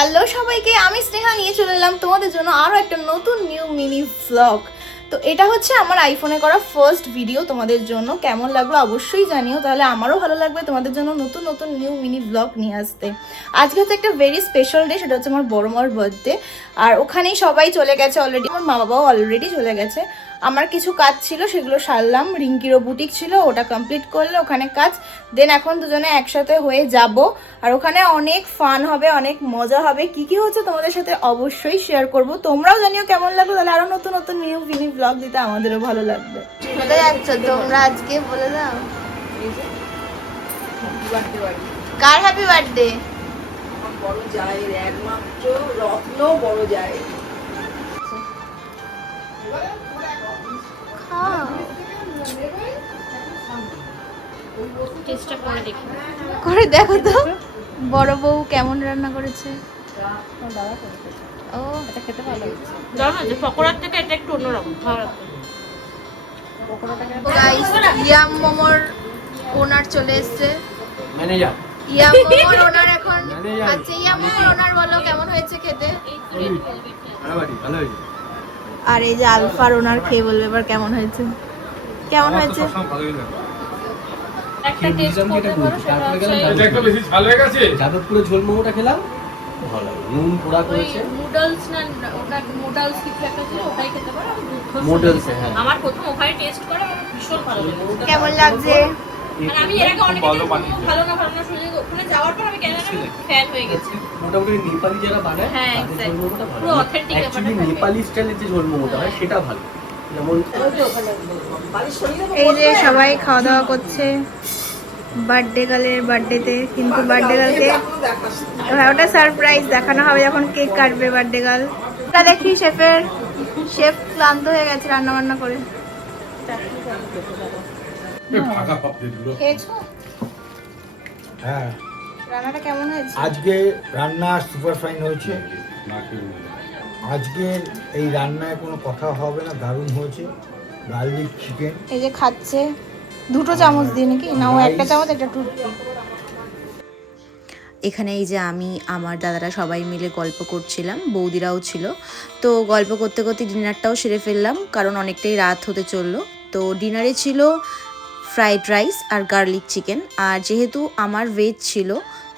Hello সবাইকে, আমি স্নেহা নিয়ে চলে এলাম তোমাদের জন্য আরও একটা নতুন নিউ মিনি ভ্লগ। তো এটা হচ্ছে আমার আইফোনে করা ফার্স্ট ভিডিও তোমাদের জন্য। কেমন লাগলো অবশ্যই জানিও, তাহলে আমারও ভালো লাগবে তোমাদের জন্য নতুন নতুন নিউ মিনি ভ্লগ নিয়ে আসতে। আজকে হচ্ছে একটা ভেরি স্পেশাল ডে, সেটা হচ্ছে আমার বড় মার বার্থডে। আর ওখানেই সবাই চলে গেছে অলরেডি, আমার মা বাবাও অলরেডি চলে গেছে। আমার কিছু কাজ ছিল সেগুলো সারলাম, রিঙ্কিরও বুটিক ছিল ওটা কমপ্লিট করলে ওখানে কাজ। দেন এখন দুজনে একসাথে হয়ে যাব, আর ওখানে অনেক ফান হবে, অনেক মজা হবে। কি কি হচ্ছে তোমাদের সাথে অবশ্যই শেয়ার করব। তোমরাও জানিও কেমন লাগলো, তাহলে আরো নতুন নতুন নিউ মিনি ব্লগ দিতে আমাদেরও ভালো লাগবে। কোথায় যাচ্ছ তোমরা আজকে বলে দাও? কার হ্যাপি বার্থডে? বড় জায়ের একমাত্র রত্ন বড় জায়ের। করে দেখো তো বড় বউ কেমন রান্না করেছে। ও এটা খেতে ভালো লাগছে। জানো যে পকোড়ার থেকে এটা একটু অন্যরকম ভালো লাগছে। গাইস, ইয়াম মোমোর ওনার চলে এসেছে। ম্যানেজার ইয়াম মোমোর ওনার এখন আচ্ছা, ইয়াম মোমোর ওনার বলো কেমন হয়েছে খেতে। ভালো হয়েছে। আর এই যে আলফার ওনার খেয়ে বলবে এবার কেমন হয়েছে। কেমন হয়েছে? একটা টেস্ট করতে পারো, সেটা হচ্ছে এটা একটু বেশি ঝাল হয়ে গেছে। যাদবপুরে ঝোল মোমোটা খেলাম, ভালো লাগলো। নুন পোড়া ওই করেছে। নুডলস না, ওটা নুডলস কিছু একটা ছিল, ওটাই খেতে পারো। আমি দুধ ঘোষ Noodles, খেয়েছি। হ্যাঁ। আমার প্রথম ওখানে টেস্ট করে আমার ভীষণ ভালো লেগেছে। কেমন লাগছে? মানে আমি এর আগে অনেক ভালো বানিয়েছে। ভালো না শুনে ওখানে যাওয়ার পর আমি কেন ফ্যান হয়ে গেছি। মোটামুটি নেপালি যারা বানায় হ্যাঁ, তাদের ঝোল exactly. মোমোটা ভালো। পুরো authentic অ্যাকচুয়ালি ব্যাপারটা নেপালি স্টাইলের যে ঝোল মোমোটা হয় সেটা ভালো। যেমন এই যে সবাই খাওয়া দাওয়া করছে বার্থডে গার্লের বার্থডেতে, কিন্তু বার্থডে গার্লকে ওটা সারপ্রাইজ দেখানো হবে যখন কেক কাটবে বার্থডে গার্ল। এটা দেখি শেফ ক্লান্ত হয়ে গেছে রান্না বান্না করে। ফাঁকা পাপ দিয়ে দিল। খেয়েছো? হ্যাঁ, রান্নাটা কেমন হয়েছে? আজকে রান্না সুপার ফাইন হয়েছে। না খেয়ে আজকের এই রান্নায় কোনো কথা হবে না, দারুণ হয়েছে। গার্লিক চিকেন, এই যে খাচ্ছে দুটো চামচ দিয়ে নাকি, না ও একটা চামচ একটা টুথপিক। এখানে এই যে আমি আমার দাদারা সবাই মিলে গল্প করছিলাম, বৌদিরাও ছিল। তো গল্প করতে করতে ডিনারটাও সেরে ফেললাম, কারণ অনেকটাই রাত হতে চললো। তো ডিনারে ছিল ফ্রাইড রাইস আর গার্লিক চিকেন, আর যেহেতু আমার ভেজ ছিল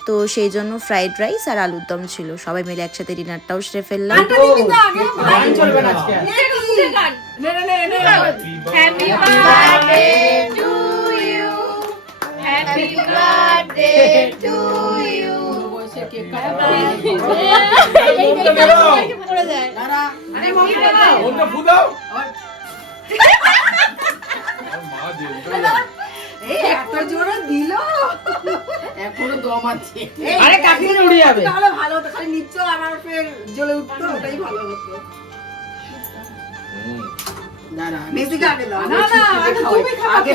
তো সেই জন্য ফ্রাইড রাইস আর আলুর দম ছিল। সবাই মিলে একসাথে ডিনারটাও সেরে ফেললাম। চলবে না আজকে। Happy birthday to you, happy birthday to you. ওটা ফুদাও। মা দিয়ে এত জোরে দিল, এখনো দম আছে। আরে কাকিমা উড়ে যাবে। তাহলে ভালো হতো, খালি নিচ্ছ আমার ফের জ্বলে উঠতো, ওটাই ভালো হতো। না না, মেসিকে আগে দাও। না না, আগে তুমি খাও। আগে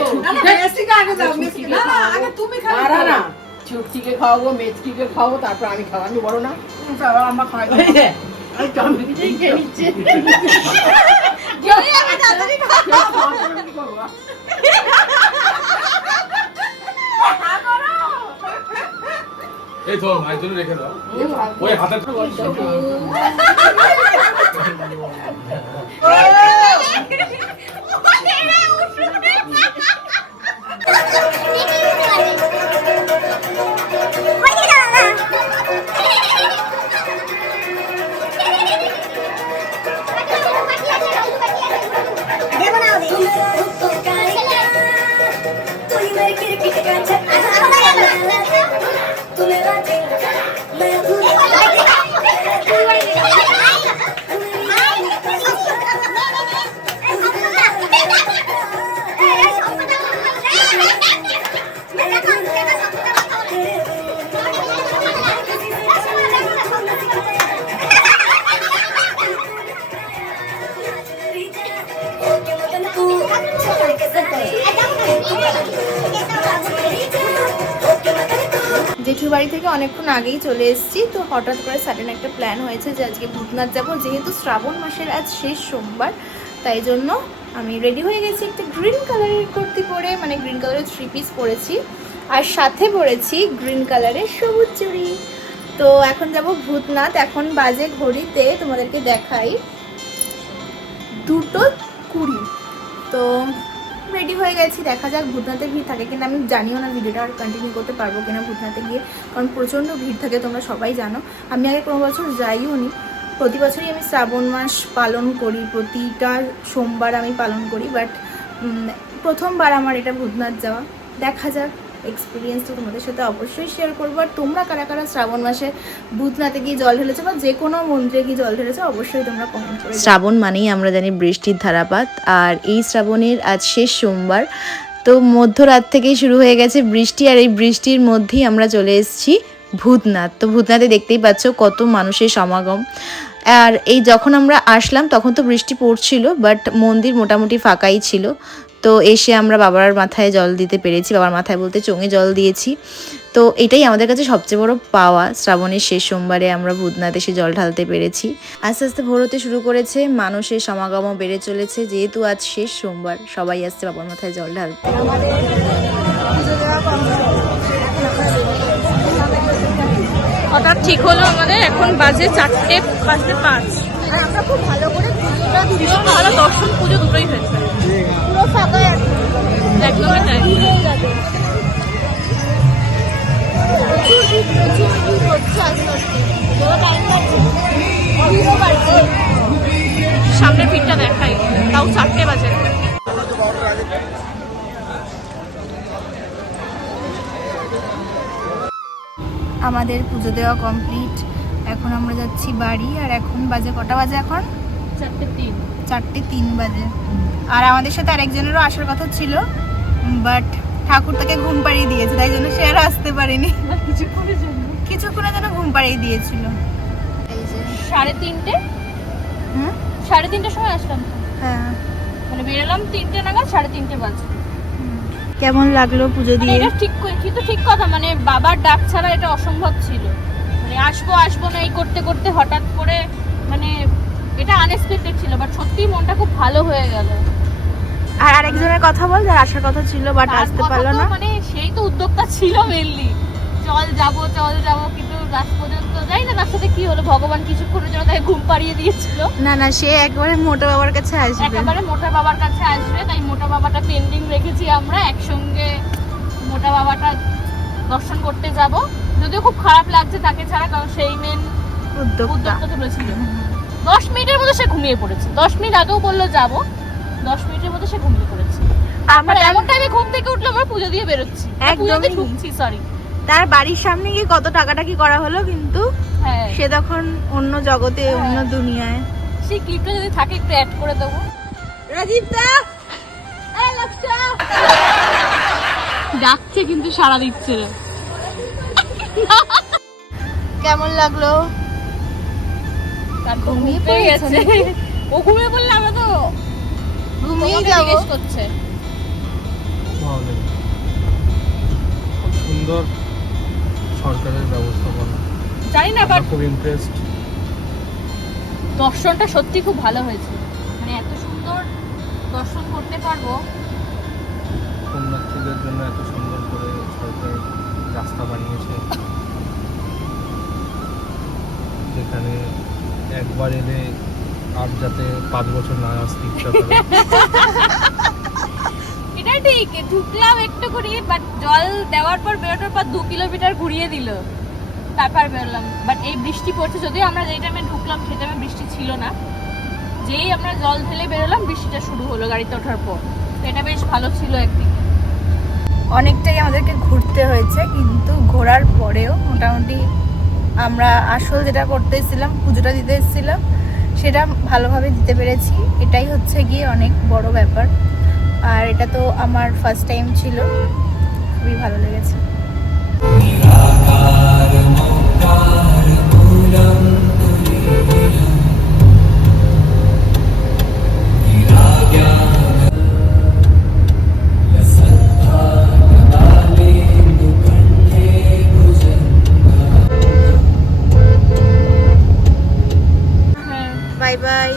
মেসিকে আগে দাও, মেসিকে। না না, আগে তুমি খাও। না না, ছুটকিকে খাওয়াবো, মেসকিকে খাওয়াবো, তারপর আমি খাবো। আমি বড় না, তারপর আমরা খাওয়াই। আমি টমেটোটাই খেয়ে নিচ্ছি। আমি তাড়াতাড়ি খাবো। এই তো মায়ের জন্য রেখে দাও। ওই হাতে জেঠুর বাড়ি থেকে অনেকক্ষণ আগেই চলে এসেছি। তো হঠাৎ করে সাডেন একটা প্ল্যান হয়েছে যে আজকে ভূতনাথ যাবো, যেহেতু শ্রাবণ মাসের আজ শেষ সোমবার, তাই জন্য আমি রেডি হয়ে গেছি একটা গ্রিন কালারের কুর্তি পরে, মানে গ্রিন কালারের 3 পিস পরেছি, আর সাথে পরেছি গ্রিন কালারের সবুজ চুড়ি। তো এখন যাব ভূতনাথ। এখন বাজে ঘড়িতে তোমাদেরকে দেখাই 2:20। তো রেডি হয়ে গেছি, দেখা যাক ভূতনাথে ভিড় থাকে কিনা। আমি জানিও না ভিডিওটা আর কন্টিনিউ করতে পারবো কিনা ভূতনাথে গিয়ে, কারণ প্রচণ্ড ভিড় থাকে, তোমরা সবাই জানো। আমি আগে কোনো বছর যাইও নি, প্রতি বছরই আমি শ্রাবণ মাস পালন করি, প্রতিটা সোমবার আমি পালন করি, বাট প্রথমবার আমার এটা ভূতনাথ যাওয়া। দেখা যাক, এক্সপিরিয়েন্স তো তোমাদের সাথে অবশ্যই শেয়ার করবো। আর তোমরা কারা কারা শ্রাবণ মাসে ভূতনাথে গিয়ে জল ঢেলেছো বা যে কোনো মন্দিরে গিয়ে জল ঢেলেছো অবশ্যই তোমরা কমেন্ট করে। শ্রাবণ মানেই আমরা জানি বৃষ্টির ধারাপাত, আর এই শ্রাবণের আজ শেষ সোমবার, তো মধ্যরাত থেকেই শুরু হয়ে গেছে বৃষ্টি, আর এই বৃষ্টির মধ্যেই আমরা চলে এসেছি ভূতনাথ। তো ভূতনাথে দেখতেই পাচ্ছ কত মানুষের সমাগম। আর এই যখন আমরা আসলাম তখন তো বৃষ্টি পড়ছিল, বাট মন্দির মোটামুটি ফাঁকাই ছিল। তো এসে আমরা বাবার মাথায় জল দিতে পেরেছি, বাবার মাথায় বলতে চোঙে জল দিয়েছি। তো এটাই আমাদের কাছে সবচেয়ে বড় পাওয়া, শ্রাবণের শেষ সোমবারে আমরা ভূতনাথ এসে জল ঢালতে পেরেছি। আস্তে আস্তে ভোর হতে শুরু করেছে, মানুষের সমাগমও বেড়ে চলেছে, যেহেতু আজ শেষ সোমবার সবাই আসছে বাবার মাথায় জল ঢালতে। হঠাৎ ঠিক হলো আমাদের, এখন বাজে 4:05। আমরা খুব ভালো করে পুজোটা ভীষণ ভালো দর্শন, পুজো দুটোই হয়েছে, পুরো ফাঁকা এখন একদমই তাই। হয়ে যাবে। প্রচুর ভিড় হচ্ছে আস্তে আস্তে, যত টাইম লাগছে ভিড়ও বাড়ছে। সামনে ভিড়টা দেখাই, তাও 4টে বাজে। আমাদের পুজো দেওয়া কমপ্লিট, এখন আমরা যাচ্ছি বাড়ি। আর এখন বাজে কটা বাজে? এখন 4:03। 4:03 বাজে। আর আমাদের সাথে আরেকজনেরও আসার কথা ছিল, বাট ঠাকুর তাকে ঘুম পাড়িয়ে দিয়েছে, তাই জন্য সে আর আসতে পারেনি। কিছুক্ষণের জন্য ঘুম পাড়িয়ে দিয়েছিল। এই যে 3:30। হুম, 3:30 সময় আসলাম, হ্যাঁ। মানে বেরোলাম 3টে নাগাদ, 3:30 বাজে। কেমন লাগলো পুজো মানে দিয়ে? এটা কিন্তু ঠিক কথা, মানে বাবার ডাক ছাড়া এটা অসম্ভব ছিল। মানে আসবো না এই করতে করতে হঠাৎ করে, মানে এটা আনএক্সপেক্টেড ছিল, বাট সত্যি মনটা খুব ভালো হয়ে গেল। আর আরেকজনের কথা বল, যার আসার কথা ছিল বাট তার আসতে কথা পারলো তো না। মানে সেই তো উদ্যোক্তা ছিল মেনলি, চল যাবো, কিন্তু লাস্ট পর্যন্ত যাই না তার সাথে কি হলো, ভগবান কিছুক্ষণের জন্য তাকে ঘুম পাড়িয়ে দিয়েছিল। না সে একবারে মোটা বাবার কাছে আসবে, একেবারে মোটা বাবার কাছে আসবে, তাই মোটা বাবাটা পেন্ডিং রেখেছি আমরা, একসঙ্গে মোটা বাবাটা দর্শন করতে যাব। যদিও খুব খারাপ লাগছে তাকে ছাড়া, কারণ সেই মেন উদ্যোক্তা। উদ্যোক্তা তুলেছিল। 10 মিনিটের মধ্যে সে ঘুমিয়ে পড়েছে, 10 মিনিট আগেও বললো যাবো, 10 মিনিটের মধ্যে সে ঘুমিয়ে পড়েছে। আমরা এমন টাইমে ঘুম থেকে উঠলো আমরা পুজো দিয়ে বেরোচ্ছি, পুজোতে ঢুকছি, সরি। তার বাড়ির সামনে গিয়ে কত টাকাটাকি করা হলো, কিন্তু হ্যাঁ, সে তখন অন্য জগতে, অন্য দুনিয়ায়। সেই ক্লিপটা যদি থাকে একটু অ্যাড করে দেবো। রাজীব দা, এই লক্ষ্য ডাকছে কিন্তু সাড়া দিচ্ছে না। কেমন লাগলো? তার ঘুমিয়ে ঘুমিয়ে পড়েছে গেছে, ও ঘুমিয়ে পড়লে আমরা তো ঘুমিয়ে তোমাকে যাবো। জিজ্ঞেস করছে। খুব সুন্দর সরকারের ব্যবস্থাপনা, জানি না, বাট খুব ইমপ্রেসড। দর্শনটা সত্যি খুব ভালো হয়েছে, মানে এত সুন্দর দর্শন করতে পারবো। পুণ্যার্থীদের জন্য এত সুন্দর করে সরকার রাস্তা বানিয়েছে, যেখানে একবার এলে আর যাতে 5 বছর না আসতে ইচ্ছা করে। এটা ঠিক, ঢুকলাম একটু ঘুরিয়ে, বাট জল দেওয়ার পর বেরোনোর পর 2 কিলোমিটার ঘুরিয়ে দিল, তারপর বেরোলাম। বাট এই বৃষ্টি পড়ছে, যদিও আমরা যেই টাইমে ঢুকলাম সেই টাইমে বৃষ্টি ছিল না, যেই আমরা জল ঢেলে বেরোলাম বৃষ্টিটা শুরু হলো গাড়িতে ওঠার পর। তো এটা বেশ ভালো ছিল একদিকে। অনেকটাই আমাদেরকে ঘুরতে হয়েছে, কিন্তু ঘোরার পরেও মোটামুটি আমরা আসল যেটা করতে এসেছিলাম, পুজোটা দিতে এসেছিলাম, সেটা ভালোভাবে দিতে পেরেছি। এটাই হচ্ছে গিয়ে অনেক বড় ব্যাপার। আর এটা তো আমার ফার্স্ট টাইম ছিল, খুবই ভালো লেগেছে। Bye bye.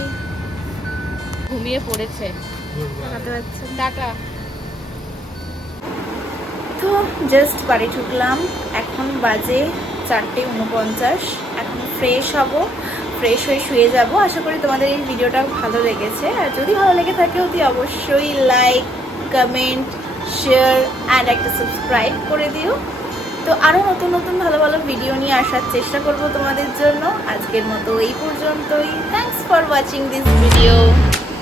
ঘুমিয়ে পড়েছে, টাটা। তো জাস্ট বাড়ি ঢুকলাম, এখন বাজে 4:49। এখন ফ্রেশ হব, ফ্রেশ হয়ে শুয়ে যাব। আশা করি তোমাদের এই ভিডিওটা ভালো লেগেছে, আর যদি ভালো লেগে থাকে অতি অবশ্যই লাইক, কমেন্ট, শেয়ার অ্যান্ড একটা সাবস্ক্রাইব করে দিও। তো আরও নতুন নতুন ভালো ভালো ভিডিও নিয়ে আসার চেষ্টা করব তোমাদের জন্য। আজকের মতো এই পর্যন্তই। Thanks for watching this video.